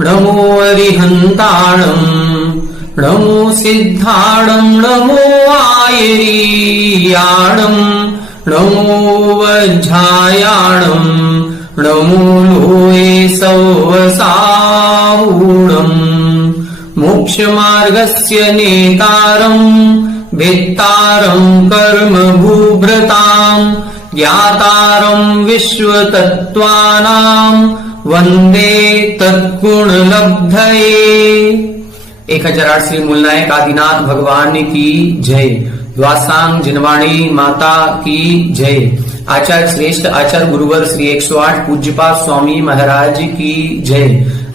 नमो अरिहन्ताणम् नमो सिद्धाणम् नमो आयरीयाणम् नमो वज्झायाणम् नमो लोये सौवसावूणम् मोक्षमार्गस्य नेतारम् वेत्तारम् कर्मभूभृताम् ज्ञातारम् विश्वतत्त्वानाम् वंदे तत्गुणलब्धये। 1008 श्री मूलनायक आदिनाथ भगवान की जय। द्वासांग जिनवाणी माता की जय। आचार्य श्रेष्ठ आचार्य गुरुवर श्री 108 पूज्यपाद स्वामी महाराज की जय।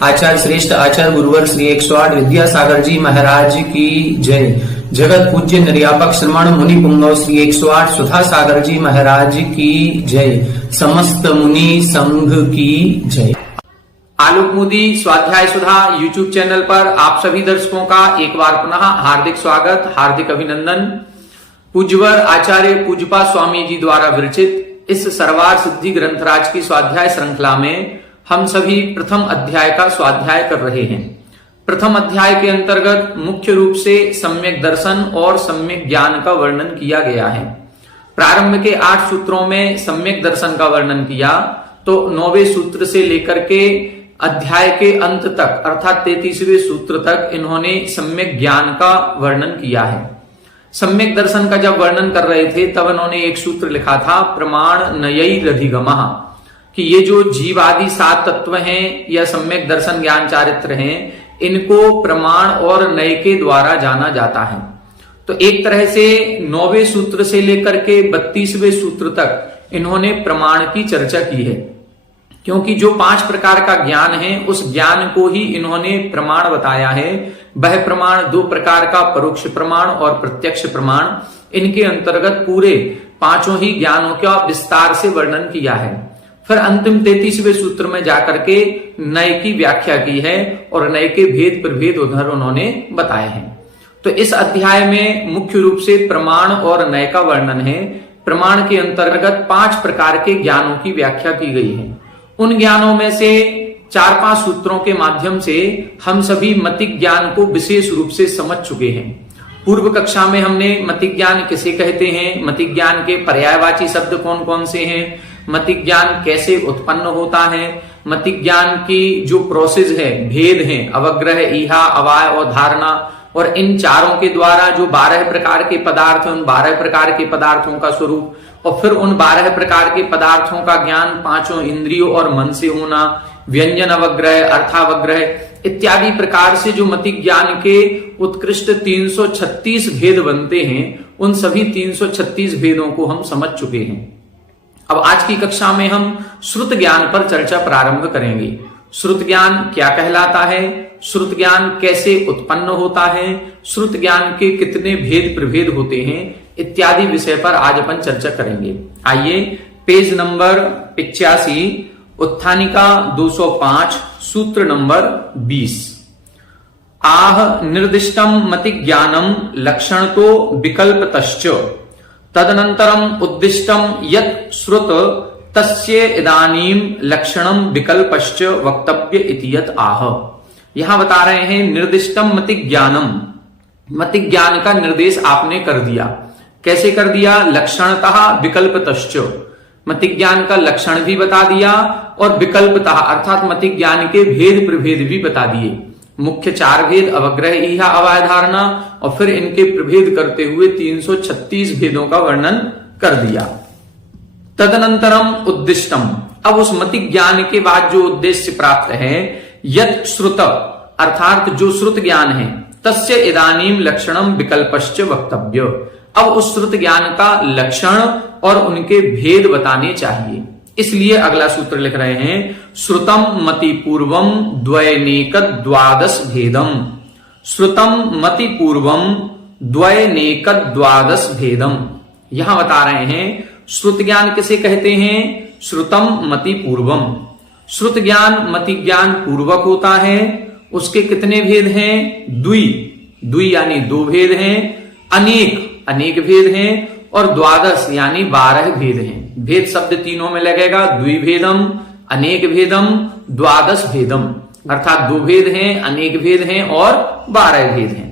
आचार्य श्रेष्ठ आचार्य गुरुवर श्री 108 विद्यासागर जी महाराज की जय। जगत पूज्य निर्यापक श्रमण मुनि पुंगव श्री 108 सुधा सागर जी महाराज की जय। समस्त मुनि संघ की जय। आलोक मोदी स्वाध्याय सुधा यूट्यूब चैनल पर आप सभी दर्शकों का एक बार पुनः हार्दिक स्वागत, हार्दिक अभिनंदन। पूज्यवर आचार्य पूज्यपाद स्वामी जी द्वारा विरचित इस सर्वार सिद्धि ग्रंथराज की स्वाध्याय श्रृंखला में हम सभी प्रथम अध्याय का स्वाध्याय कर रहे हैं। प्रथम अध्याय के अंतर्गत मुख्य रूप से सम्यक दर्शन और सम्यक ज्ञान का वर्णन किया गया है। प्रारंभ के 8 सूत्रों में सम्यक दर्शन का वर्णन किया, तो 9वें सूत्र से लेकर के अध्याय के अंत तक अर्थात 33वें सूत्र तक इन्होंने सम्यक ज्ञान का वर्णन किया है। सम्यक दर्शन का जब वर्णन कर रहे थे तब इन्होंने एक सूत्र लिखा था प्रमाण नयैरधिगमः, कि ये जो जीव आदि 7 तत्व हैं या सम्यक दर्शन ज्ञान चारित्र हैं, इनको प्रमाण और नय के द्वारा जाना जाता है। तो एक तरह से 9वें सूत्र से लेकर के 32वें सूत्र तक इन्होंने प्रमाण की चर्चा की है, क्योंकि जो 5 प्रकार का ज्ञान है उस ज्ञान को ही इन्होंने प्रमाण बताया है। वह प्रमाण 2 प्रकार का परोक्ष प्रमाण और प्रत्यक्ष प्रमाण, इनके अंतर्गत पूरे 5 ही ज्ञानों का विस्तार से वर्णन किया है। फिर अंतिम 33वें सूत्र में जाकर के नय की व्याख्या की है और नय के भेद प्रभेद उधर उन्होंने बताए हैं। तो इस अध्याय में मुख्य रूप से प्रमाण और नय का वर्णन है। प्रमाण के अंतर्गत 5 प्रकार के ज्ञानों की व्याख्या की गई है। उन ज्ञानों में से 4-5 सूत्रों के माध्यम से हम सभी मतिक ज्ञान को विशेष रूप से समझ चुके हैं। पूर्व कक्षा में हमने मतिक ज्ञान किसे कहते हैं, मतिक ज्ञान के पर्यायवाची शब्द कौन कौन से हैं, मतिक ज्ञान कैसे उत्पन्न होता है, मतिक ज्ञान की जो प्रोसेस है, भेद हैं, अवग्रह, ईहा, अवाय और धारणा, और इन चारों के द्वारा जो 12 प्रकार के पदार्थ हैं उन 12 प्रकार के पदार्थों का स्वरूप, और फिर उन 12 प्रकार के पदार्थों का ज्ञान 5 इंद्रियों और मन से होना, व्यंजन अवग्रह, अर्थावग्रह इत्यादि प्रकार से जो मतिक ज्ञान के उत्कृष्ट 336 भेद बनते हैं, उन सभी 336 भेदों को हम समझ चुके हैं। अब आज की कक्षा में हम श्रुत ज्ञान पर चर्चा प्रारंभ करेंगे। श्रुत ज्ञान क्या कहलाता है, श्रुत ज्ञान कैसे उत्पन्न होता है, श्रुत ज्ञान के कितने भेद प्रभेद होते हैं, इत्यादि विषय पर आज अपन चर्चा करेंगे। आइए पेज नंबर 85 उत्थानिका 205 सूत्र नंबर 20। आह निर्दिष्टम मतिक ज्ञानम लक्षण तो विकल्पतश्च तदनंतरम उद्दिष्टम यत् श्रुत तस्य इदानीम लक्षणम विकल्पश्च वक्तव्य इति यत् आह। यहां बता रहे हैं निर्दिष्टम मतिक ज्ञानम, मतिक ज्ञान का निर्देश आपने कर दिया। कैसे कर दिया? लक्षणतः विकल्पतश्च, मतिक ज्ञान का लक्षण भी बता दिया और विकल्पतः अर्थात मतिक ज्ञान के भेद प्रभेद भी बता दिए। मुख्य 4 भेद अवग्रह, ईहा, अवाय, धारणा, और फिर इनके प्रभेद करते हुए 336 भेदों का वर्णन कर दिया। तदनंतरम उद्दिष्टम, अब उस मतिक ज्ञान के बाद जो उद्देश्य प्राप्त है, यत् श्रुत अर्थात जो श्रुत ज्ञान है, तस्य इदानीम लक्षणम विकल्पश्च वक्तव्य, अब उस श्रुत ज्ञान का लक्षण और उनके भेद बताने चाहिए। इसलिए अगला सूत्र लिख रहे हैं श्रुतम मति पूर्वम द्वयनेक द्वादश भेदम। श्रुतम मति पूर्वम द्वयनेक द्वादश भेदम, यहां बता रहे हैं श्रुत ज्ञान किसे कहते हैं? श्रुतम मति पूर्वम, श्रुत ज्ञान मति ज्ञान पूर्वक होता है। उसके कितने भेद हैं? द्वि यानी 2 भेद हैं, अनेक अनेक भेद हैं, और द्वादश यानी 12 भेद हैं। भेद शब्द तीनों में लगेगा, द्विभेदम, अनेक भेदम, द्वादश भेदम। अर्थात 2 भेद हैं, अनेक भेद हैं और 12 भेद हैं।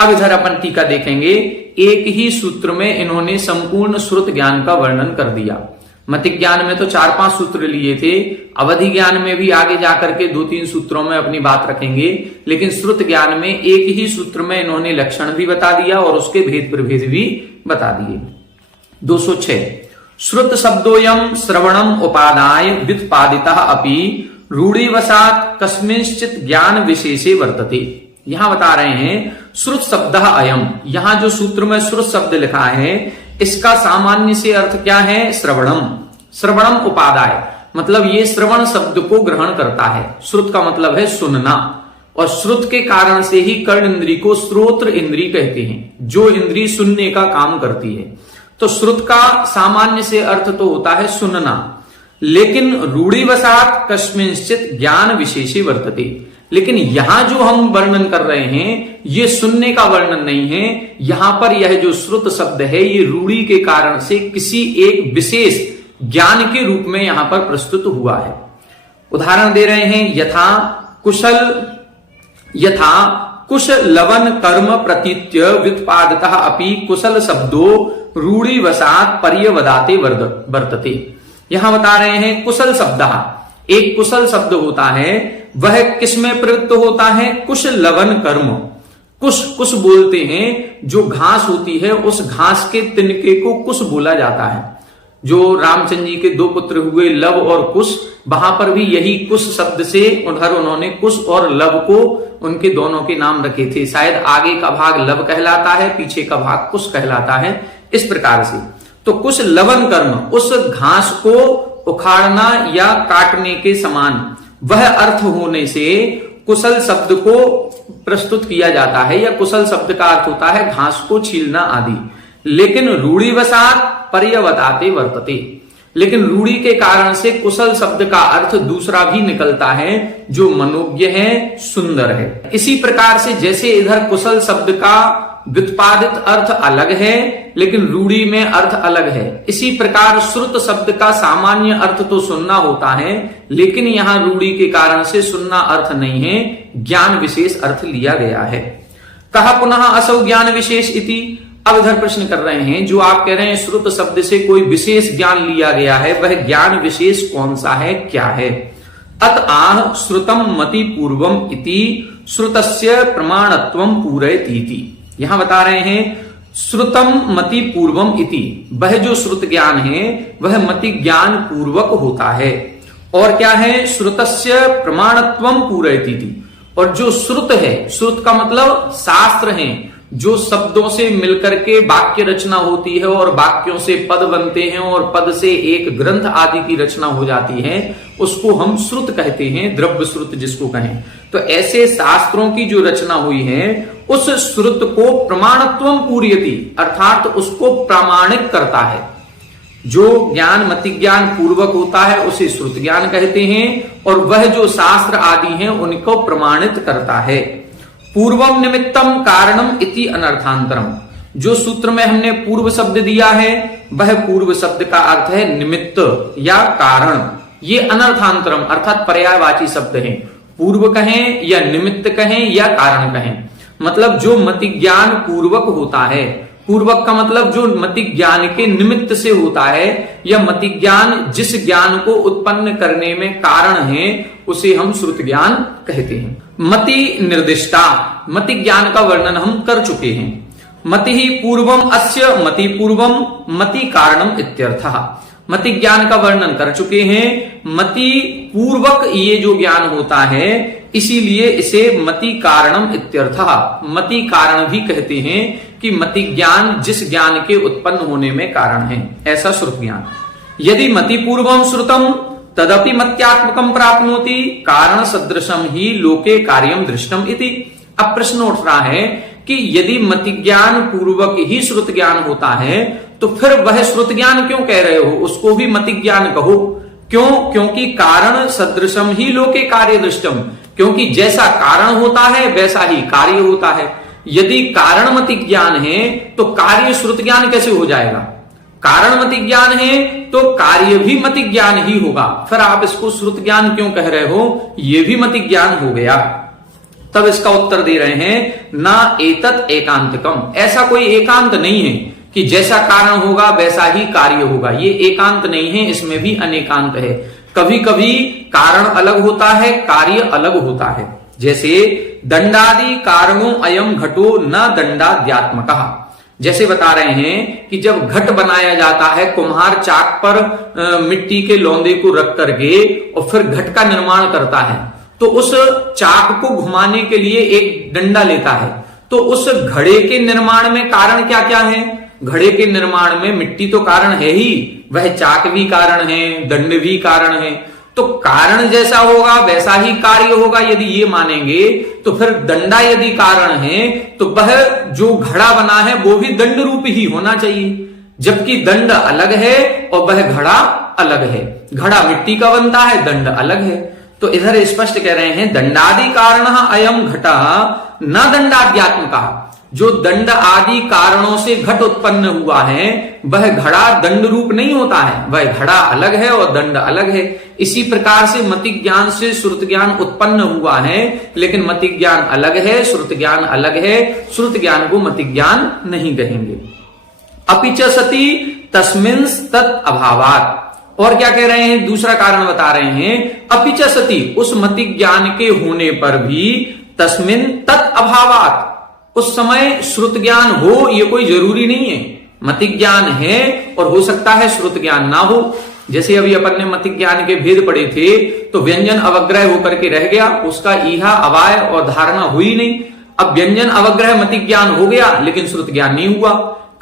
अब इधर अपन टीका देखेंगे। एक ही सूत्र में इन्होंने संपूर्ण श्रुत ज्ञान का वर्णन कर दिया। मतिक ज्ञान में तो 4-5 सूत्र लिए थे, अवधि ज्ञान में भी आगे जाकर के 2-3 सूत्रों में अपनी बात रखेंगे, लेकिन श्रुत ज्ञान में एक ही सूत्र में इन्होंने लक्षण भी बता दिया और उसके भेद प्रभेद भी बता दिए। 206 श्रुत शब्दोयम श्रवणम उपादाय व्युत्पादितः अपि रूढ़िवशात् कस्मिंश्चित् ज्ञान विशेषे वर्तते। यहां बता रहे हैं श्रुत शब्द अयम, यहां जो सूत्र में श्रुत शब्द लिखा है इसका सामान्य से अर्थ क्या है? श्रवणम। श्रवणम उपादाय मतलब ये श्रवण शब्द को ग्रहण करता है। श्रुत का मतलब है सुनना, और श्रुत के कारण से ही कर्ण इंद्री को श्रोत्र इंद्री कहते हैं, जो इंद्री सुनने का काम करती है। तो श्रुत का सामान्य से अर्थ तो होता है सुनना, लेकिन रूढ़िवशात् कस्मिंश्चित् ज्ञान विशेषे वर्तते। लेकिन यहां जो हम वर्णन कर रहे हैं ये सुनने का वर्णन नहीं है। यहां पर यह जो श्रुत शब्द है ये रूढ़ी के कारण से किसी एक विशेष ज्ञान के रूप में यहां पर प्रस्तुत हुआ है। उदाहरण दे रहे हैं, यथा कुश लवन कर्म प्रतीत्य व्युत्पादतः अपि कुशल शब्दो रूढ़िवशात् पर्यवदाते वर्तते। यहां बता रहे हैं कुशल शब्द, एक कुशल शब्द होता है, वह किसमें प्रयुक्त होता है? कुश लवन कर्म। कुश बोलते हैं, जो घास होती है उस घास के तिनके को कुश बोला जाता है। जो रामचंद्र जी के 2 पुत्र हुए लव और कुश, वहां पर भी यही कुश शब्द से उधर उन्होंने कुश और लव को उनके दोनों के नाम रखे थे। शायद आगे का भाग लव कहलाता है, पीछे का भाग कुश कहलाता है, इस प्रकार से। तो कुश लवन कर्म, उस घास को उखाड़ना या काटने के समान, वह अर्थ होने से कुशल शब्द को प्रस्तुत किया जाता है, या कुशल शब्द का अर्थ होता है घास को छीलना आदि। लेकिन रूढ़िवशात् पर्यवदाते वर्तते, लेकिन रूढ़ी के कारण से कुशल शब्द का अर्थ दूसरा भी निकलता है, जो मनोज्ञ है, सुंदर है। इसी प्रकार से जैसे इधर कुशल शब्द का व्युत्पादित अर्थ अलग है लेकिन रूढ़ी में अर्थ अलग है, इसी प्रकार श्रुत शब्द का सामान्य अर्थ तो सुनना होता है, लेकिन यहां रूढ़ी के कारण से सुनना अर्थ नहीं है, ज्ञान विशेष अर्थ लिया गया है। कहा पुनः असौ ज्ञान विशेष इति। अब इधर प्रश्न कर रहे हैं, जो आप कह रहे हैं श्रुत शब्द से कोई विशेष ज्ञान लिया गया है, वह ज्ञान विशेष कौन सा है, क्या है? अत आह श्रुतम मति पूर्वम इति श्रुतस्य प्रमाणत्वम पूरयतीति। यहां बता रहे हैं श्रुतम मति पूर्वम इति, वह जो श्रुत ज्ञान है वह मति ज्ञान पूर्वक होता है। और क्या है? श्रुतस्य प्रमाणत्वम पूरयतीति। और जो श्रुत है, श्रुत का मतलब शास्त्र है, जो शब्दों से मिलकर के वाक्य रचना होती है और वाक्यों से पद बनते हैं और पद से एक ग्रंथ आदि की रचना हो जाती है, उसको हम श्रुत कहते हैं, द्रव्य श्रुत जिसको कहें। तो ऐसे शास्त्रों की जो रचना हुई है उस श्रुत को प्रमाणत्वम पूर्यति, अर्थात उसको प्रामाणिक करता है। जो ज्ञान मति ज्ञान पूर्वक होता है उसे श्रुत ज्ञान कहते हैं, और वह जो शास्त्र आदि हैं उनको प्रमाणित करता है। पूर्वम निमित्तम कारणम इति अनर्थांतरम। जो सूत्र में हमने पूर्व शब्द दिया है वह पूर्व शब्द का अर्थ है निमित्त या कारण। ये अनर्थांतरम अर्थात पर्यायवाची शब्द है। पूर्व कहें या निमित्त कहें या कारण कहें, मतलब जो मति ज्ञान पूर्वक होता है। पूर्वक का मतलब जो मति ज्ञान के निमित्त से होता है, या मति ज्ञान जिस ज्ञान को उत्पन्न करने में कारण है उसे हम श्रुत ज्ञान कहते हैं। मति निर्दिष्टा, मति ज्ञान का वर्णन हम कर चुके हैं। मति ही पूर्वम अस्य मति पूर्वम मति कारणम इत्यर्थः। मति ज्ञान का वर्णन कर चुके हैं। मति पूर्वक ये जो ज्ञान होता है इसीलिए इसे मति कारणम इत्यर्थः, मति कारण भी कहते हैं कि मति ज्ञान जिस ज्ञान के उत्पन्न होने में कारण है, ऐसा श्रुत ज्ञान। यदि मति पूर्वम श्रुतम तदपि मत्यात्मकम प्राप्नोति कारण सदृशम ही लोके कार्यम दृष्टम इति। अब प्रश्न उठ रहा है कि यदि मति ज्ञान पूर्वक ही श्रुत ज्ञान होता है तो फिर वह श्रुत ज्ञान क्यों कह रहे हो, उसको भी मति ज्ञान कहो। क्यों? क्योंकि कारण सदृशम ही लोके कार्य दृष्टम, क्योंकि जैसा कारण होता है वैसा ही कार्य होता है। यदि कारण मति ज्ञान है तो कार्य श्रुत ज्ञान कैसे हो जाएगा? कारण मति ज्ञान है तो कार्य भी मति ज्ञान ही होगा। फिर आप इसको श्रुत ज्ञान क्यों कह रहे हो, ये भी मति ज्ञान हो गया। तब इसका उत्तर दे रहे हैं, ना एतत् एकांतकम, ऐसा कोई एकांत नहीं है कि जैसा कारण होगा वैसा ही कार्य होगा, ये एकांत नहीं है, इसमें भी अनेकांत है। कभी कभी कारण अलग होता है, कार्य अलग होता है। जैसे दंडादि कारणों अयम घटो न दंडाद्यात्मकः, जैसे बता रहे हैं कि जब घट बनाया जाता है, कुम्हार चाक पर मिट्टी के लौंदे को रख करके और फिर घट का निर्माण करता है, तो उस चाक को घुमाने के लिए एक डंडा लेता है। तो उस घड़े के निर्माण में कारण क्या क्या है? घड़े के निर्माण में मिट्टी तो कारण है ही, वह चाक भी कारण है, दंड भी कारण है। तो कारण जैसा होगा वैसा ही कार्य होगा। यदि ये मानेंगे तो फिर दंडा यदि कारण है तो वह जो घड़ा बना है वो भी दंड रूप ही होना चाहिए, जबकि दंड अलग है और वह घड़ा अलग है। घड़ा मिट्टी का बनता है, दंड अलग है। तो इधर स्पष्ट कह रहे हैं, दंडादि कारण अयम घटा न दंडाद्यात्मकः, जो दंड आदि कारणों से घट उत्पन्न हुआ है वह घड़ा दंड रूप नहीं होता है, वह घड़ा अलग है और दंड अलग है। इसी प्रकार से मति ज्ञान से श्रुत ज्ञान उत्पन्न हुआ है, लेकिन मति ज्ञान अलग है, श्रुत ज्ञान अलग है। श्रुत ज्ञान को मति ज्ञान नहीं कहेंगे। अपि च सति तस्मिन् तत् अभावात्, और क्या कह रहे हैं, दूसरा कारण बता रहे हैं, अपि च सति, उस मति ज्ञान के होने पर भी, तस्मिन् तत् अभावात्, उस समय श्रुत ज्ञान हो ये कोई जरूरी नहीं है। मति ज्ञान है और हो सकता है श्रुत ज्ञान ना हो। जैसे अभी अपन ने मति ज्ञान के भेद पढ़े थे, तो व्यंजन अवग्रह होकर के रह गया, उसका ईहा अवाय और धारणा हुई नहीं। अब व्यंजन अवग्रह मति ज्ञान हो गया लेकिन श्रुत ज्ञान नहीं हुआ।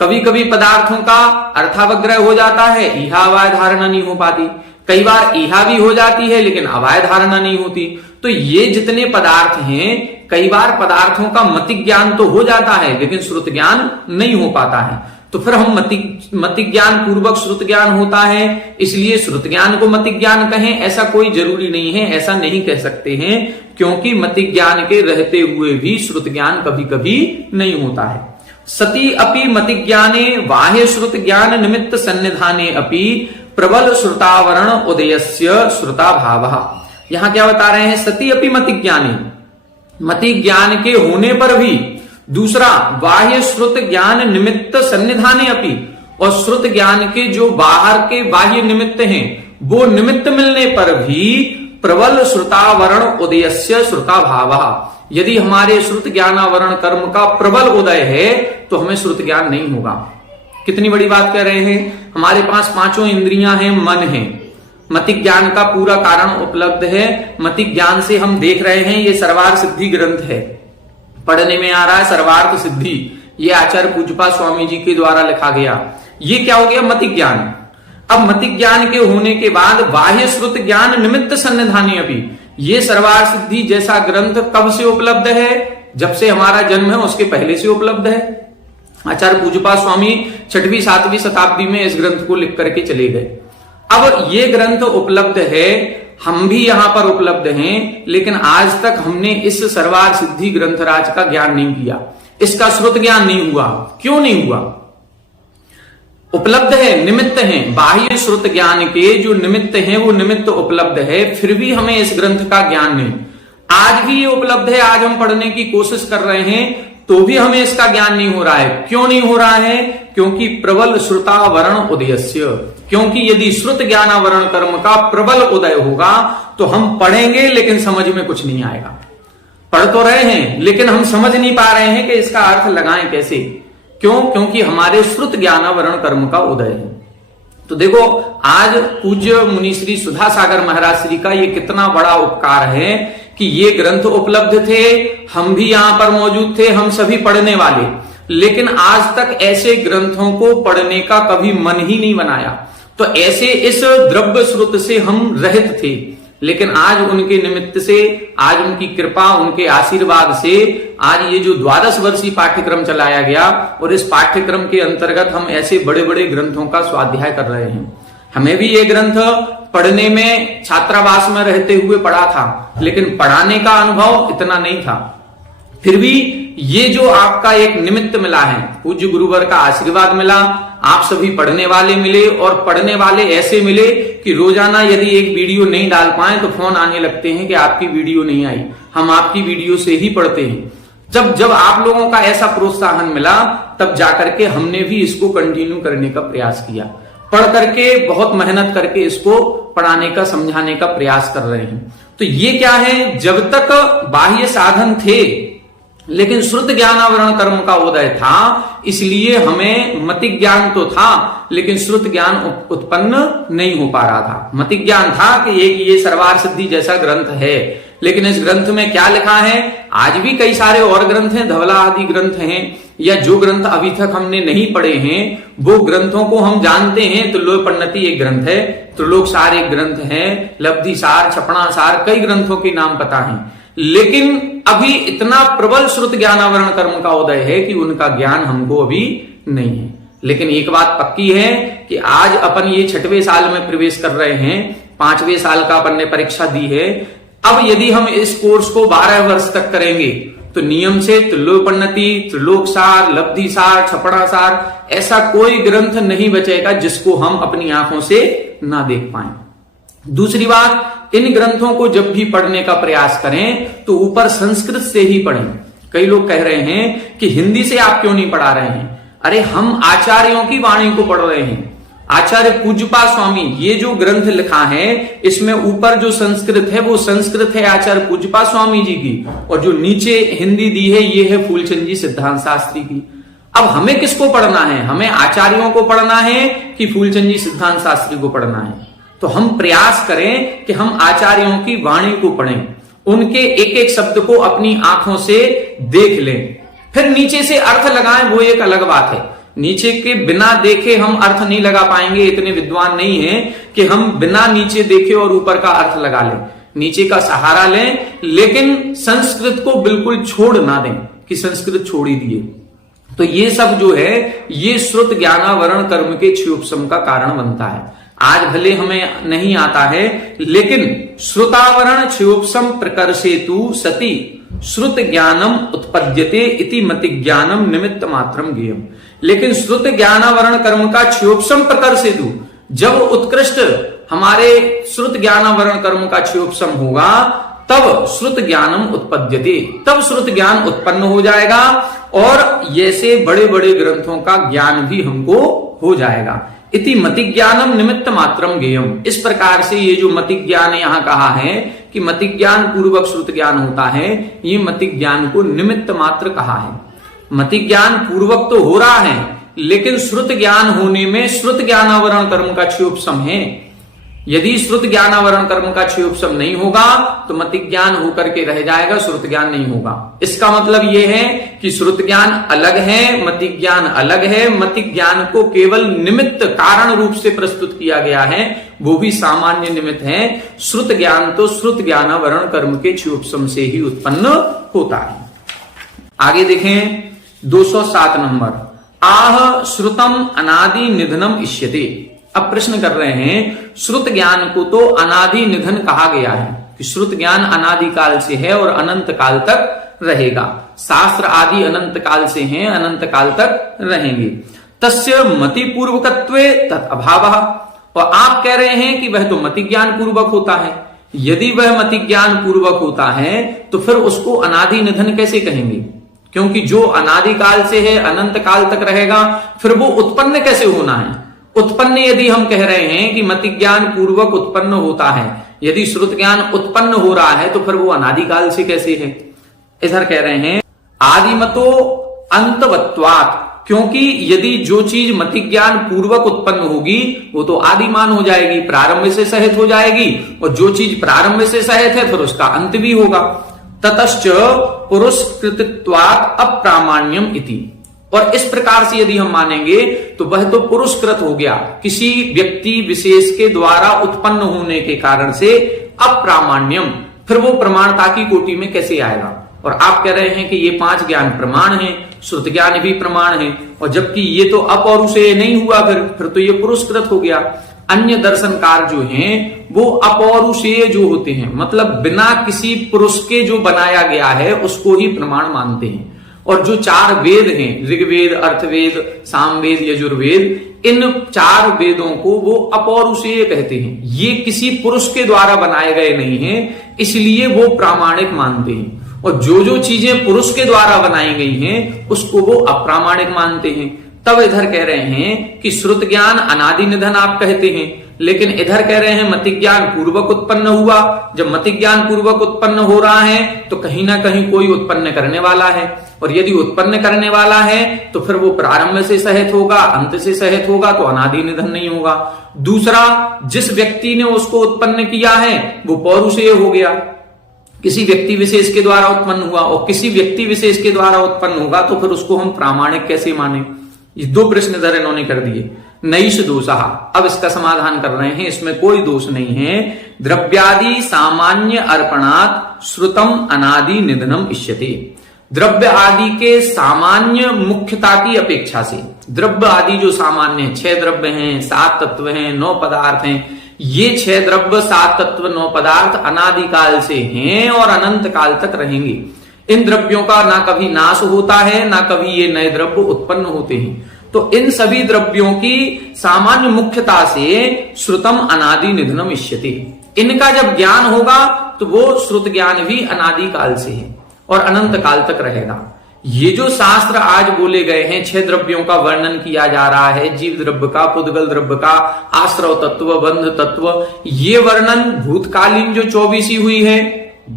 कभी कभी पदार्थों का अर्थावग्रह हो जाता है, ईहा अवाय धारणा नहीं हो पाती। कई बार ईहा भी हो जाती है लेकिन अवाय धारणा नहीं होती। तो ये जितने पदार्थ हैं, कई बार पदार्थों का मति ज्ञान तो हो जाता है लेकिन श्रुत ज्ञान नहीं हो पाता है। तो फिर हम मति ज्ञान पूर्वक श्रुत ज्ञान होता है, इसलिए श्रुत ज्ञान को मति ज्ञान कहें, ऐसा कोई जरूरी नहीं है, ऐसा नहीं कह सकते हैं, क्योंकि मति ज्ञान के रहते हुए भी श्रुत ज्ञान कभी कभी नहीं होता है। सती अपि मति ज्ञाने बाह्य श्रुत ज्ञान निमित्त सन्निधाने अपि प्रबल श्रुतावरण उदयस्य श्रुता भावः। यहां क्या बता रहे हैं, सती अपि मति ज्ञाने, मति ज्ञान के होने पर भी, दूसरा बाह्य श्रुत ज्ञान निमित्त सन्निधाने अपि, और श्रुत ज्ञान के जो बाहर के बाह्य निमित्त हैं वो निमित्त मिलने पर भी प्रबल श्रुतावरण उदयस्य श्रुता भावः। यदि हमारे श्रुत ज्ञानावरण कर्म का प्रबल उदय है तो हमें श्रुत ज्ञान नहीं होगा। कितनी बड़ी बात कह रहे हैं, हमारे पास पांचों इंद्रियां हैं, मन है, मति ज्ञान का पूरा कारण उपलब्ध है। मति ज्ञान से हम देख रहे हैं, ये सर्वार्थ सिद्धि ग्रंथ है, पढ़ने में आ रहा है सर्वार्थ सिद्धि, ये आचार्य पूज्यपाद स्वामी जी के द्वारा लिखा गया। ये क्या हो गया, मति ज्ञान। अब मति ज्ञान के होने के बाद बाह्य श्रुत ज्ञान निमित्त सन्निधानी अपि, ये सर्वार्थ सिद्धि जैसा ग्रंथ कब से उपलब्ध है, जब से हमारा जन्म है उसके पहले से उपलब्ध है। आचार्य पूज्यपाद स्वामी 6वीं 7वीं शताब्दी में इस ग्रंथ को लिख करके चले गए। अब ये ग्रंथ उपलब्ध है, हम भी यहां पर उपलब्ध हैं, लेकिन आज तक हमने इस सर्वार्थ सिद्धि ग्रंथराज का ज्ञान नहीं किया, इसका श्रुत ज्ञान नहीं हुआ। क्यों नहीं हुआ? उपलब्ध है, निमित्त है, बाह्य श्रुत ज्ञान के जो निमित्त हैं वो निमित्त उपलब्ध है, फिर भी हमें इस ग्रंथ का ज्ञान नहीं। आज भी ये उपलब्ध है, आज हम पढ़ने की कोशिश कर रहे हैं तो भी हमें इसका ज्ञान नहीं हो रहा है। क्यों नहीं हो रहा है? क्योंकि प्रबल श्रुतावरण उदयस्य, क्योंकि यदि श्रुत ज्ञानावरण कर्म का प्रबल उदय होगा तो हम पढ़ेंगे लेकिन समझ में कुछ नहीं आएगा। पढ़ तो रहे हैं लेकिन हम समझ नहीं पा रहे हैं कि इसका अर्थ लगाएं कैसे। क्यों? क्योंकि हमारे श्रुत ज्ञानावरण कर्म का उदय है। तो देखो, आज पूज्य मुनि श्री सुधा सागर महाराज श्री का ये कितना बड़ा उपकार है कि ये ग्रंथ उपलब्ध थे, हम भी यहां पर मौजूद थे, हम सभी पढ़ने वाले, लेकिन आज तक ऐसे ग्रंथों को पढ़ने का कभी मन ही नहीं बनाया। तो ऐसे इस द्रव्य श्रुत से हम रहित थे, लेकिन आज उनके निमित्त से, आज उनकी कृपा, उनके आशीर्वाद से आज ये जो 12 वर्षीय पाठ्यक्रम चलाया गया और इस पाठ्यक्रम के अंतर्गत हम ऐसे बड़े बड़े ग्रंथों का स्वाध्याय कर रहे हैं। हमें भी ये ग्रंथ पढ़ने में छात्रावास में रहते हुए पढ़ा था, लेकिन पढ़ाने का अनुभव इतना नहीं था। फिर भी ये जो आपका एक निमित्त मिला है, पूज्य गुरुवर का आशीर्वाद मिला, आप सभी पढ़ने वाले मिले, और पढ़ने वाले ऐसे मिले कि रोजाना यदि एक वीडियो नहीं डाल पाए तो फोन आने लगते हैं कि आपकी वीडियो नहीं आई, हम आपकी वीडियो से ही पढ़ते हैं। जब आप लोगों का ऐसा प्रोत्साहन मिला, तब जाकर के हमने भी इसको कंटिन्यू करने का प्रयास किया। पढ़ करके, बहुत मेहनत करके इसको पढ़ाने का, समझाने का प्रयास कर रहे हैं। तो ये क्या है, जब तक बाह्य साधन थे लेकिन श्रुत ज्ञानावरण कर्म का उदय था, इसलिए हमें मतिक ज्ञान तो था लेकिन श्रुत ज्ञान उत्पन्न नहीं हो पा रहा था। मतिक ज्ञान था कि एक ये सर्वार सिद्धि जैसा ग्रंथ है, लेकिन इस ग्रंथ में क्या लिखा है, आज भी कई सारे और ग्रंथ हैं, धवला आदि ग्रंथ हैं, या जो ग्रंथ अभी तक हमने नहीं पढ़े हैं वो ग्रंथों को हम जानते हैं। त्रिलोक पन्नति एक ग्रंथ है, त्रिलोक सार एक ग्रंथ है, लब्धि सार, छपड़ा सार, कई ग्रंथों के नाम पता है, लेकिन अभी इतना प्रबल श्रुत ज्ञानावरण कर्म का उदय है कि उनका ज्ञान हमको अभी नहीं है। लेकिन एक बात पक्की है कि आज अपन ये 6वें साल में प्रवेश कर रहे हैं, 5वें साल का अपन ने परीक्षा दी है। अब यदि हम इस कोर्स को 12 वर्ष तक करेंगे तो नियम से त्रिलोक पन्नति, त्रिलोक सार, लब्धि सार, छपड़ा सार, ऐसा कोई ग्रंथ नहीं बचेगा जिसको हम अपनी आंखों से ना देख पाए। दूसरी बात, इन ग्रंथों को जब भी पढ़ने का प्रयास करें तो ऊपर संस्कृत से ही पढ़ें। कई लोग कह रहे हैं कि हिंदी से आप क्यों नहीं पढ़ा रहे हैं? अरे हम आचार्यों की वाणी को पढ़ रहे हैं। आचार्य पूज्यपा स्वामी, ये जो ग्रंथ लिखा है इसमें ऊपर जो संस्कृत है वो संस्कृत है आचार्य पूज्यपा स्वामी जी की, और जो नीचे हिंदी दी है ये है फूलचंद जी सिद्धांत शास्त्री की। अब हमें किसको पढ़ना है? हमें आचार्यों को पढ़ना है कि फूलचंद जी सिद्धांत शास्त्री को पढ़ना है? तो हम प्रयास करें कि हम आचार्यों की वाणी को पढ़ें, उनके एक एक शब्द को अपनी आंखों से देख लें, फिर नीचे से अर्थ लगाएं, वो एक अलग बात है। नीचे के बिना देखे हम अर्थ नहीं लगा पाएंगे, इतने विद्वान नहीं हैं कि हम बिना नीचे देखे और ऊपर का अर्थ लगा लें। नीचे का सहारा लें, लेकिन संस्कृत को बिल्कुल छोड़ ना दें कि संस्कृत छोड़ ही दिए। तो ये सब जो है ये श्रुत ज्ञानावरण कर्म के क्षयोपशम का कारण बनता है। आज भले हमें नहीं आता है, लेकिन श्रुतावरण क्षयोपशम प्रकर्षेतु सति श्रुत ज्ञानम उत्पद्यते इति मति ज्ञानम निमित्त मात्रम ज्ञेयम। लेकिन श्रुत ज्ञानावरण कर्म का क्षयोपशम प्रकर्षेतु, जब उत्कृष्ट हमारे श्रुत ज्ञानावरण कर्म का क्षयोपशम होगा तब श्रुत ज्ञानम उत्पद्यते, तब श्रुत ज्ञान उत्पन्न हो जाएगा और ऐसे बड़े बड़े ग्रंथों का ज्ञान भी हमको हो जाएगा। इति मति ज्ञानम निमित्त मात्रम ज्ञेयम। इस प्रकार से ये जो मति ज्ञान यहां कहा है कि मति ज्ञान पूर्वक श्रुत ज्ञान होता है, ये मति ज्ञान को निमित्त मात्र कहा है। मति ज्ञान पूर्वक तो हो रहा है, लेकिन श्रुत ज्ञान होने में श्रुत ज्ञानावरण कर्म का क्षयोपशम है। यदि श्रुत ज्ञानावरण कर्म का क्षयोपशम नहीं होगा तो मति ज्ञान होकर के रह जाएगा, श्रुत ज्ञान नहीं होगा। इसका मतलब यह है कि श्रुत ज्ञान अलग है, मति ज्ञान अलग है। मति ज्ञान को केवल निमित्त कारण रूप से प्रस्तुत किया गया है, वो भी सामान्य निमित्त है। श्रुत ज्ञान तो श्रुत ज्ञानावरण कर्म के क्षयोपशम से ही उत्पन्न होता है। आगे देखें 207 नंबर, आह श्रुतम अनादि निधनम इष्यते। अब प्रश्न कर रहे हैं, श्रुत ज्ञान को तो अनादि निधन कहा गया है कि श्रुत ज्ञान अनादि काल से है और अनंत काल तक रहेगा। शास्त्र आदि अनंत काल से हैं, अनंत काल तक रहेंगे। तस्य मति पूर्वकत्वे तत् अभावः, और आप कह रहे हैं कि वह तो मति ज्ञान पूर्वक होता है। यदि वह मति ज्ञान पूर्वक होता है तो फिर उसको अनादि निधन कैसे कहेंगे? क्योंकि जो अनादि काल से है, अनंत काल तक रहेगा, फिर वो उत्पन्न कैसे होना है? उत्पन्न यदि हम कह रहे हैं कि मति ज्ञान पूर्वक उत्पन्न होता है, यदि श्रुत ज्ञान उत्पन्न हो रहा है तो फिर वो अनादिकाल से कैसे है? इधर कह रहे हैं आदिमतो अंतवत्वात्, क्योंकि यदि जो चीज मति ज्ञान पूर्वक उत्पन्न होगी वो तो आदिमान हो जाएगी, प्रारंभ से सहित हो जाएगी, और जो चीज प्रारंभ से सहित है फिर उसका अंत भी होगा। ततश्च पुरुषकृतत्वात् अप्रामाण्यम इति, और इस प्रकार से यदि हम मानेंगे तो वह तो पुरुषकृत हो गया, किसी व्यक्ति विशेष के द्वारा उत्पन्न होने के कारण से अप्रामाण्यम, फिर वो प्रमाणता की कोटि में कैसे आएगा? और आप कह रहे हैं कि ये 5 ज्ञान प्रमाण हैं, श्रुत ज्ञान भी प्रमाण है, और जबकि ये तो अपौरुषेय नहीं हुआ, फिर तो ये पुरुषकृत हो गया। अन्य दर्शनकार जो हैं वो अपौरुषेय जो होते हैं, मतलब बिना किसी पुरुष के जो बनाया गया है उसको ही प्रमाण मानते हैं। और जो 4 वेद हैं, ऋग्वेद, अर्थवेद, सामवेद, यजुर्वेद, इन 4 वेदों को वो अपौरुषेय कहते हैं। ये किसी पुरुष के द्वारा बनाए गए नहीं हैं, इसलिए वो प्रामाणिक मानते हैं। और जो चीजें पुरुष के द्वारा बनाई गई हैं उसको वो अप्रामाणिक मानते हैं। तब इधर कह रहे हैं कि श्रुत ज्ञान अनादि निधन आप कहते हैं, लेकिन इधर कह रहे हैं मति ज्ञान पूर्वक उत्पन्न हुआ। जब मति ज्ञान पूर्वक उत्पन्न हो रहा है तो कहीं ना कहीं कोई उत्पन्न करने वाला है, और यदि उत्पन्न करने वाला है तो फिर वो प्रारंभ से सहित होगा, अंत से सहित होगा, तो अनादि निधन नहीं होगा। दूसरा, जिस व्यक्ति ने उसको उत्पन्न किया है वो पौरुषेय हो गया, किसी व्यक्ति विशेष के द्वारा उत्पन्न हुआ, और किसी व्यक्ति विशेष के द्वारा उत्पन्न होगा तो फिर उसको हम प्रामाणिक कैसे माने। ये 2 प्रश्न इधर इन्होंने कर दिए। नैष दोषः, अब इसका समाधान कर रहे हैं, इसमें कोई दोष नहीं है। द्रव्यादि सामान्य अर्पणात् श्रुतम अनादि निधनम इष्यते। द्रव्य आदि के सामान्य मुख्यता की अपेक्षा से, द्रव्य आदि जो सामान्य 6 द्रव्य हैं, 7 तत्व हैं, 9 पदार्थ हैं, ये 6 द्रव्य, 7 तत्व, 9 पदार्थ अनादिकाल से हैं और अनंत काल तक रहेंगे। इन द्रव्यों का ना कभी नाश होता है, ना कभी ये नए द्रव्य उत्पन्न होते हैं। तो इन सभी द्रव्यों की सामान्य मुख्यता से श्रुतम अनादि निधनम इष्यते। इनका जब ज्ञान होगा तो वो श्रुत ज्ञान भी अनादि काल से है और अनंत काल तक रहेगा। ये जो शास्त्र आज बोले गए हैं, 6 द्रव्यों का वर्णन किया जा रहा है, जीव द्रव्य का, पुद्गल द्रव्य का, आश्रव तत्व, बंध तत्व, ये वर्णन भूतकालीन जो 24 हुई है,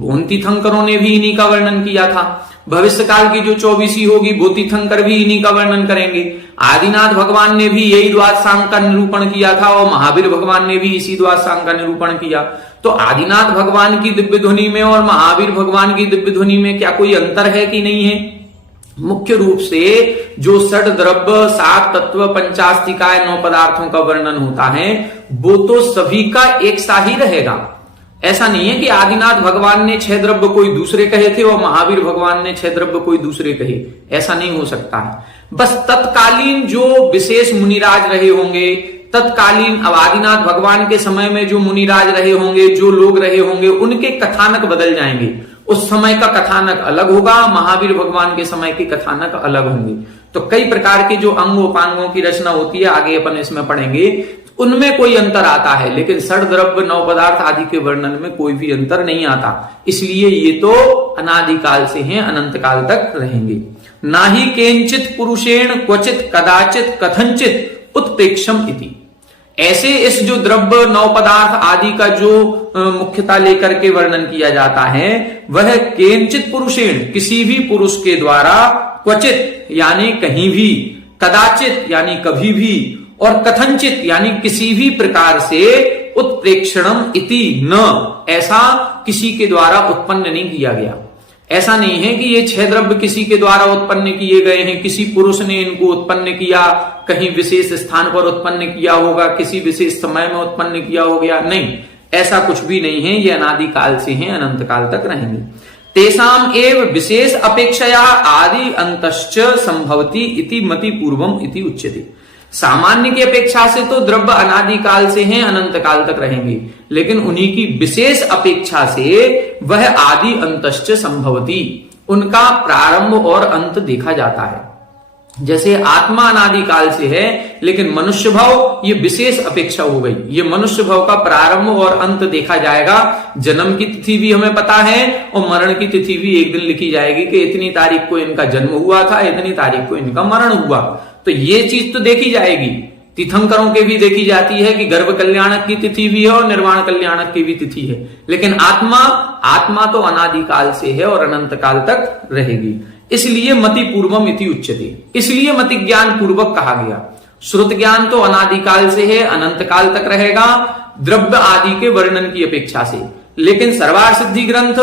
उन तीर्थंकरों ने भी इन्हीं का वर्णन किया था। भविष्य काल की जो 24 होगी वो तीर्थंकर भी इन्हीं का वर्णन करेंगे। आदिनाथ भगवान ने भी यही द्वादशांग का निरूपण किया था और महावीर भगवान ने भी इसी द्वादशांग का निरूपण किया। तो आदिनाथ भगवान की दिव्य ध्वनि में और महावीर भगवान की दिव्य ध्वनि में क्या कोई अंतर है कि नहीं है? मुख्य रूप से जो 6 द्रव्य, 7 तत्व, पंचास्तिकाय, 9 पदार्थों का वर्णन होता है वो तो सभी का एक सा ही रहेगा। ऐसा नहीं है कि आदिनाथ भगवान ने 6 द्रव्य कोई दूसरे कहे थे और महावीर भगवान ने 6 द्रव्य कोई दूसरे कहे, ऐसा नहीं हो सकता है। बस तत्कालीन जो विशेष मुनिराज रहे होंगे, तत्कालीन अब आदिनाथ भगवान के समय में जो मुनिराज रहे होंगे, जो लोग रहे होंगे, उनके कथानक बदल जाएंगे। उस समय का कथानक अलग होगा, महावीर भगवान के समय के कथानक अलग होंगे। तो कई प्रकार के जो अंग उपांगों की रचना होती है, आगे अपन इसमें पढ़ेंगे, उनमें कोई अंतर आता है, लेकिन 6 द्रव्य, 9 पदार्थ आदि के वर्णन में कोई भी अंतर नहीं आता। इसलिए ये तो अनादिकाल से हैं, अनंत काल तक रहेंगे। ना ही केंचित पुरुषेण क्वचित कदाचित कथंचित उत्प्रेक्षम इति। ऐसे इस जो द्रव्य, 9 पदार्थ आदि का जो मुख्यता लेकर के वर्णन किया जाता है, वह केंचित पुरुषेण किसी भी पुरुष के द्वारा, क्वचित यानी कहीं भी, कदाचित यानी कभी भी, और कथंचित यानी किसी भी प्रकार से, उत्प्रेक्षणम इति न, ऐसा किसी के द्वारा उत्पन्न नहीं किया गया। ऐसा नहीं है कि ये 6 द्रव्य किसी के द्वारा उत्पन्न किए गए हैं, किसी पुरुष ने इनको उत्पन्न किया, कहीं विशेष स्थान पर उत्पन्न किया होगा, किसी विशेष समय में उत्पन्न किया हो गया, नहीं, ऐसा कुछ भी नहीं है। ये अनादि काल से हैं, अनंत काल तक रहेंगे। तेषाम एव विशेष अपेक्षया आदि अंतश्च संभवति इति मति पूर्वम इति उच्यते। सामान्य की अपेक्षा से तो द्रव्य अनादि काल से हैं, अनंत काल तक रहेंगे, लेकिन उन्हीं की विशेष अपेक्षा से वह आदि अंतश्च संभवति, उनका प्रारंभ और अंत देखा जाता है। जैसे आत्मा अनादि काल से है, लेकिन मनुष्य भाव ये विशेष अपेक्षा हो गई। ये मनुष्य भाव का प्रारंभ और अंत देखा जाएगा। जन्म की तिथि भी हमें पता है और मरण की तिथि भी एक दिन लिखी जाएगी कि इतनी तारीख को इनका जन्म हुआ था, इतनी तारीख को इनका मरण हुआ। तो ये चीज तो देखी जाएगी। तीर्थंकरों के भी देखी जाती है कि गर्भ कल्याणक की तिथि भी है और निर्वाण कल्याणक की भी तिथि है, लेकिन आत्मा तो अनादि काल से है और अनंत काल तक रहेगी। इसलिए मति पूर्वम इति उच्यते, इसलिए मति ज्ञान पूर्वक कहा गया। श्रुत ज्ञान तो अनादि काल से है, अनंत काल तक रहेगा, द्रव्य आदि के वर्णन की अपेक्षा से। लेकिन सर्वार सिद्धि ग्रंथ,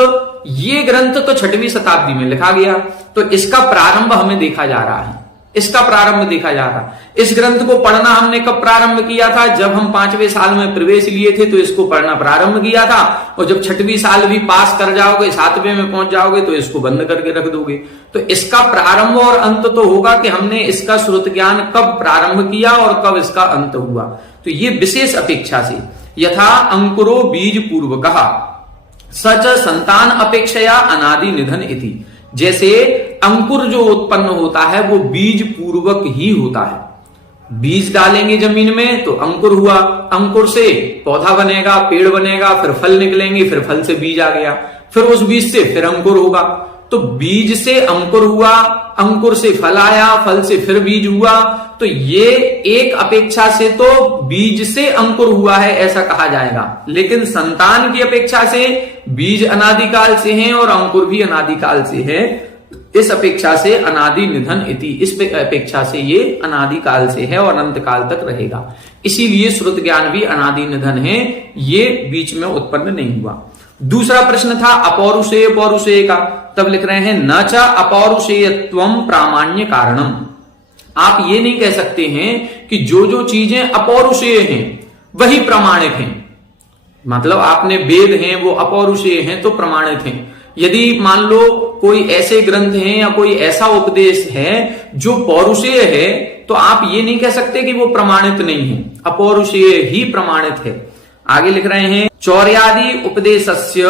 ये ग्रंथ तो 6वीं शताब्दी में लिखा गया, तो इसका प्रारंभ हमें देखा जा रहा है, इसका प्रारंभ देखा जा रहा है। इस ग्रंथ को पढ़ना हमने कब प्रारंभ किया था? जब हम 5वें साल में प्रवेश लिए थे तो इसको पढ़ना प्रारंभ किया था, और जब 6वीं साल भी पास कर जाओगे, 7वें में पहुंच जाओगे तो इसको बंद करके रख दोगे। तो इसका प्रारंभ और अंत तो होगा कि हमने इसका श्रुत ज्ञान कब प्रारंभ किया और कब इसका अंत हुआ। तो ये विशेष अपेक्षा से, यथा अंकुरो बीज पूर्वकः सच संतान अपेक्षया अनादि निधन इति। जैसे अंकुर जो उत्पन्न होता है वो बीज पूर्वक ही होता है। बीज डालेंगे जमीन में तो अंकुर हुआ, अंकुर से पौधा बनेगा, पेड़ बनेगा, फिर फल निकलेंगे, फिर फल से बीज आ गया, फिर उस बीज से फिर अंकुर होगा। तो बीज से अंकुर हुआ, अंकुर से फल आया, फल से फिर बीज हुआ। तो ये एक अपेक्षा से तो बीज से अंकुर हुआ है ऐसा कहा जाएगा, लेकिन संतान की अपेक्षा से बीज अनादिकाल से है और अंकुर भी अनादिकाल से है। इस अपेक्षा से अनादि निधन इति, इस अपेक्षा से ये अनादिकाल से है और अनंत काल तक रहेगा। इसीलिए श्रुत ज्ञान भी अनादि निधन है, ये बीच में उत्पन्न नहीं हुआ। दूसरा प्रश्न था अपौरुषेय पौरुषेय का, तब लिख रहे हैं न च अपौरुषेयत्वं प्रामाण्य कारणम। आप ये नहीं कह सकते हैं कि जो जो चीजें अपौरुषेय हैं वही प्रमाणिक हैं। मतलब आपने वेद हैं वो अपौरुषेय हैं तो प्रमाणित हैं। यदि मान लो कोई ऐसे ग्रंथ हैं या कोई ऐसा उपदेश है जो पौरुषेय है तो आप ये नहीं कह सकते कि वो प्रमाणित नहीं है, अपौरुषेय ही प्रमाणित है। आगे लिख रहे हैं चौर्यादि उपदेशस्य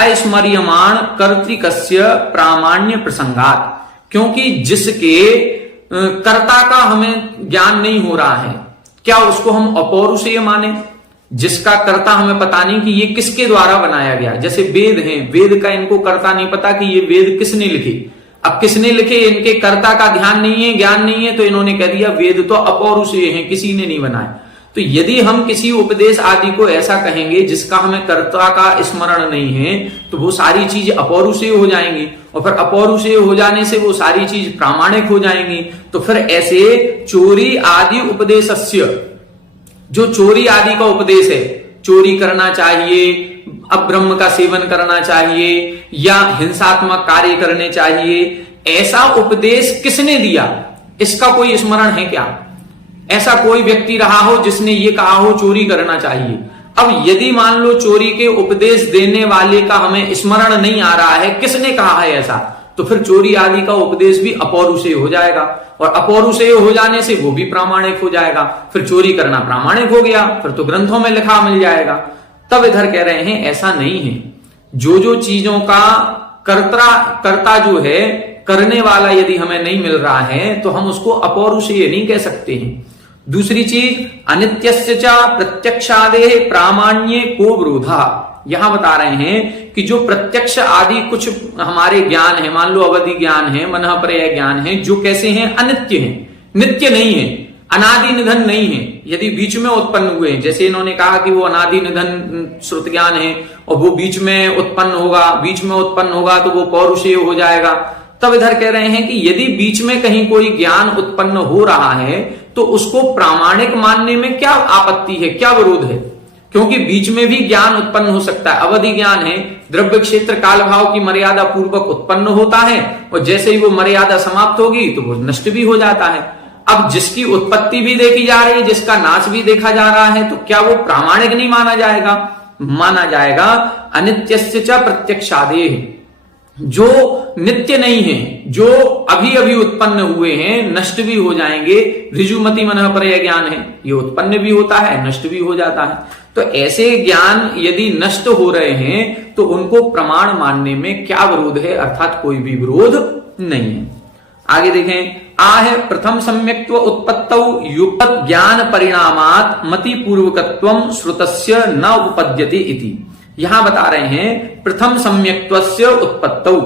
अस्मर्यमाण कर्तृकस्य प्रामाण्य प्रसंगात, क्योंकि जिसके कर्ता का हमें ज्ञान नहीं हो रहा है क्या उसको हम अपौरुषेय माने? जिसका कर्ता हमें पता नहीं कि ये किसके द्वारा बनाया गया, जैसे वेद हैं, वेद का इनको कर्ता नहीं पता कि ये वेद किसने लिखे। अब किसने लिखे इनके कर्ता का ध्यान नहीं है, ज्ञान नहीं है, तो इन्होंने कह दिया वेद तो अपौरुषेय हैं, किसी ने नहीं बनाया। तो यदि हम किसी उपदेश आदि को ऐसा कहेंगे जिसका हमें कर्ता का स्मरण नहीं है तो वो सारी चीज अपौरुषेय हो जाएंगी, और फिर अपौरुषेय हो जाने से वो सारी चीज प्रामाणिक हो जाएंगी। तो फिर ऐसे चोरी आदि उपदेशस्य, जो चोरी आदि का उपदेश है, चोरी करना चाहिए, अब्रह्म का सेवन करना चाहिए या हिंसात्मक कार्य करने चाहिए, ऐसा उपदेश किसने दिया इसका कोई स्मरण है क्या? ऐसा कोई व्यक्ति रहा हो जिसने ये कहा हो चोरी करना चाहिए? अब यदि मान लो चोरी के उपदेश देने वाले का हमें स्मरण नहीं आ रहा है किसने कहा है ऐसा, तो फिर चोरी आदि का उपदेश भी अपौरुषेय हो जाएगा, और अपौरुषेय हो जाने से वो भी प्रामाणिक हो जाएगा। फिर चोरी करना प्रामाणिक हो गया, फिर तो ग्रंथों में लिखा मिल जाएगा। तब इधर कह रहे हैं ऐसा नहीं है। जो जो चीजों का कर्ता जो है, करने वाला यदि हमें नहीं मिल रहा है तो हम उसको अपौरुषेय नहीं कह सकते हैं। दूसरी चीज अनित्यस्य च प्रत्यक्षादेह प्रामाण्ये को विरोधा, यहां बता रहे हैं कि जो प्रत्यक्ष आदि कुछ हमारे ज्ञान है, मान लो अवधि ज्ञान है, मनःपर्यय ज्ञान है, जो कैसे हैं, अनित्य हैं, नित्य नहीं है, अनादि निधन नहीं है। यदि बीच में उत्पन्न हुए, जैसे इन्होंने कहा कि वो अनादि निधन श्रुत ज्ञान है और वो बीच में उत्पन्न होगा तो वो पौरुषेय हो जाएगा। तब इधर कह रहे हैं कि यदि बीच में कहीं कोई ज्ञान उत्पन्न हो रहा है तो उसको प्रामाणिक मानने में क्या आपत्ति है, क्या विरोध है? क्योंकि बीच में भी ज्ञान उत्पन्न हो सकता है। अवधि ज्ञान है, द्रव्य क्षेत्र काल भाव की मर्यादा पूर्वक उत्पन्न होता है और जैसे ही वो मर्यादा समाप्त होगी तो वो नष्ट भी हो जाता है। अब जिसकी उत्पत्ति भी देखी जा रही है, जिसका नाश भी देखा जा रहा है, तो क्या वो प्रामाणिक नहीं माना जाएगा? माना जाएगा। अनित्यस्य च प्रत्यक्षादेह, जो नित्य नहीं है, जो अभी अभी उत्पन्न हुए हैं, नष्ट भी हो जाएंगे। ऋजुमति मनःपर्यय ज्ञान है, ये उत्पन्न भी होता है, नष्ट भी हो जाता है। तो ऐसे ज्ञान यदि नष्ट हो रहे हैं तो उनको प्रमाण मानने में क्या विरोध है? अर्थात कोई भी विरोध नहीं है। आगे देखें, आह प्रथम सम्यक्त्व उत्पत्तौ युगपत् ज्ञान परिणामात् मति पूर्वकत्वं श्रुतस्य न उपपद्यते इति। यहां बता रहे हैं प्रथम सम्यक्त्वस्य उत्पत्तौ,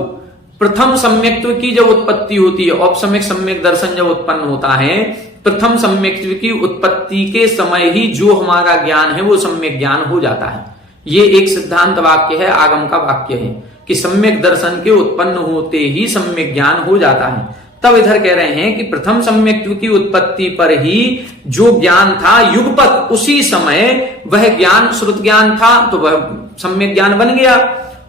प्रथम सम्यक्त्व की जब उत्पत्ति होती है, औपसम्यक सम्यक दर्शन जब उत्पन्न होता है, प्रथम सम्यक्त्व की उत्पत्ति के समय ही जो हमारा ज्ञान है वो सम्यक ज्ञान हो जाता है। ये एक सिद्धांत वाक्य है, आगम का वाक्य है कि सम्यक दर्शन के उत्पन्न होते ही सम्यक ज्ञान हो जाता है। तब इधर कह रहे हैं कि प्रथम सम्यक्त्व की उत्पत्ति पर ही जो ज्ञान था युगपत, उसी समय वह ज्ञान श्रुत ज्ञान था तो वह सम्यक ज्ञान बन गया।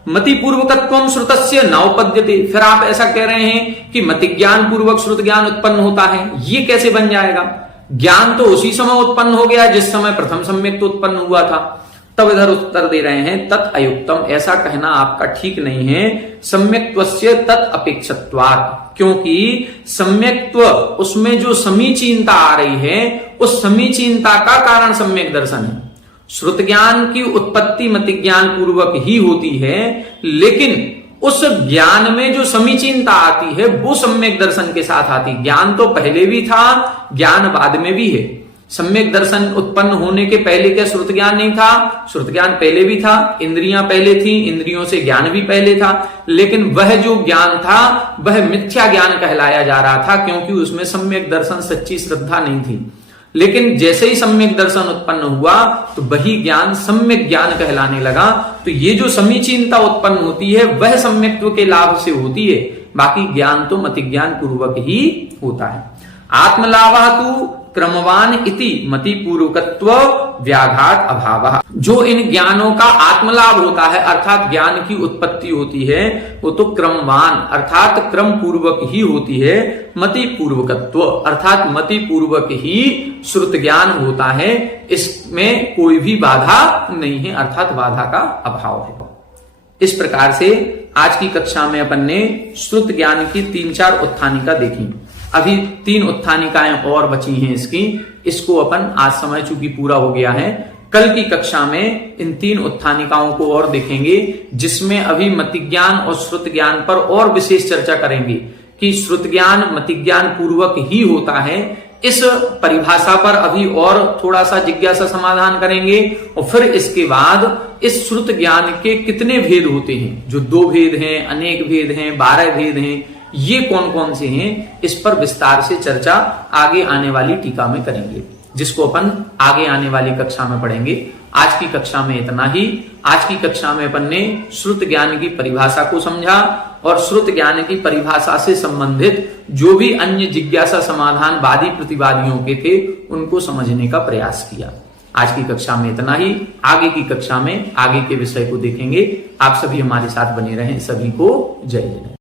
मति पूर्वकत्वं श्रुतस्य न उपपद्यते, फिर आप ऐसा कह रहे हैं कि मति ज्ञान पूर्वक श्रुत ज्ञान उत्पन्न होता है, ये कैसे बन जाएगा? ज्ञान तो उसी समय उत्पन्न हो गया जिस समय प्रथम सम्यक उत्पन्न हुआ था। तब इधर उत्तर दे रहे हैं तत् अयुक्तम, ऐसा कहना आपका ठीक नहीं है। सम्यक्त्वस्य तत् अपेक्षत्वात्, क्योंकि सम्यक्त्व उसमें जो समीचीनता आ रही है उस समीचीनता का कारण सम्यक दर्शन है। श्रुत ज्ञान की उत्पत्ति मति ज्ञान पूर्वक ही होती है, लेकिन उस ज्ञान में जो समीचीनता आती है वो सम्यक दर्शन के साथ आती। ज्ञान तो पहले भी था, ज्ञान बाद में भी है। सम्यक दर्शन उत्पन्न होने के पहले क्या श्रुत ज्ञान नहीं था? श्रुत ज्ञान पहले भी था, इंद्रियां पहले थी, इंद्रियों से ज्ञान भी पहले था, लेकिन वह जो ज्ञान था वह मिथ्या ज्ञान कहलाया जा रहा था, क्योंकि उसमें सम्यक दर्शन, सच्ची श्रद्धा नहीं थी। लेकिन जैसे ही सम्यक दर्शन उत्पन्न हुआ तो वही ज्ञान सम्यक ज्ञान कहलाने लगा। तो ये जो समीचीनता उत्पन्न होती है वह सम्यक्त्व के लाभ से होती है, बाकी ज्ञान तो मति ज्ञान पूर्वक ही होता है। आत्मलाभा तु क्रमवान इति मति पूर्वकत्व व्याघात अभाव। जो इन ज्ञानों का आत्मलाभ होता है अर्थात ज्ञान की उत्पत्ति होती है वो तो क्रमवान अर्थात क्रम पूर्वक ही होती है। मति पूर्वकत्व अर्थात मति पूर्वक ही श्रुत ज्ञान होता है, इसमें कोई भी बाधा नहीं है अर्थात बाधा का अभाव है। इस प्रकार से आज की कक्षा में अपन ने श्रुत ज्ञान की 3-4 उत्थानिका देखी। अभी 3 उत्थानिकाएं और बची हैं इसको अपन आज समय चूंकि पूरा हो गया है, कल की कक्षा में इन 3 उत्थानिकाओं को और देखेंगे, जिसमें अभी मति ज्ञान और श्रुत ज्ञान पर और विशेष चर्चा करेंगे कि श्रुत ज्ञान मति ज्ञान पूर्वक ही होता है। इस परिभाषा पर अभी और थोड़ा सा जिज्ञासा समाधान करेंगे और फिर इसके बाद इस श्रुत ज्ञान के कितने भेद होते हैं, जो 2 भेद हैं, अनेक भेद हैं, 12 भेद हैं, ये कौन कौन से हैं, इस पर विस्तार से चर्चा आगे आने वाली टीका में करेंगे, जिसको अपन आगे आने वाली कक्षा में पढ़ेंगे। आज की कक्षा में इतना ही। आज की कक्षा में अपन ने श्रुत ज्ञान की परिभाषा को समझा और श्रुत ज्ञान की परिभाषा से संबंधित जो भी अन्य जिज्ञासा समाधान वादी प्रतिवादियों के थे उनको समझने का प्रयास किया। आज की कक्षा में इतना ही। आगे की कक्षा में आगे के विषय को देखेंगे। आप सभी हमारे साथ बने रहें। सभी को जय जय।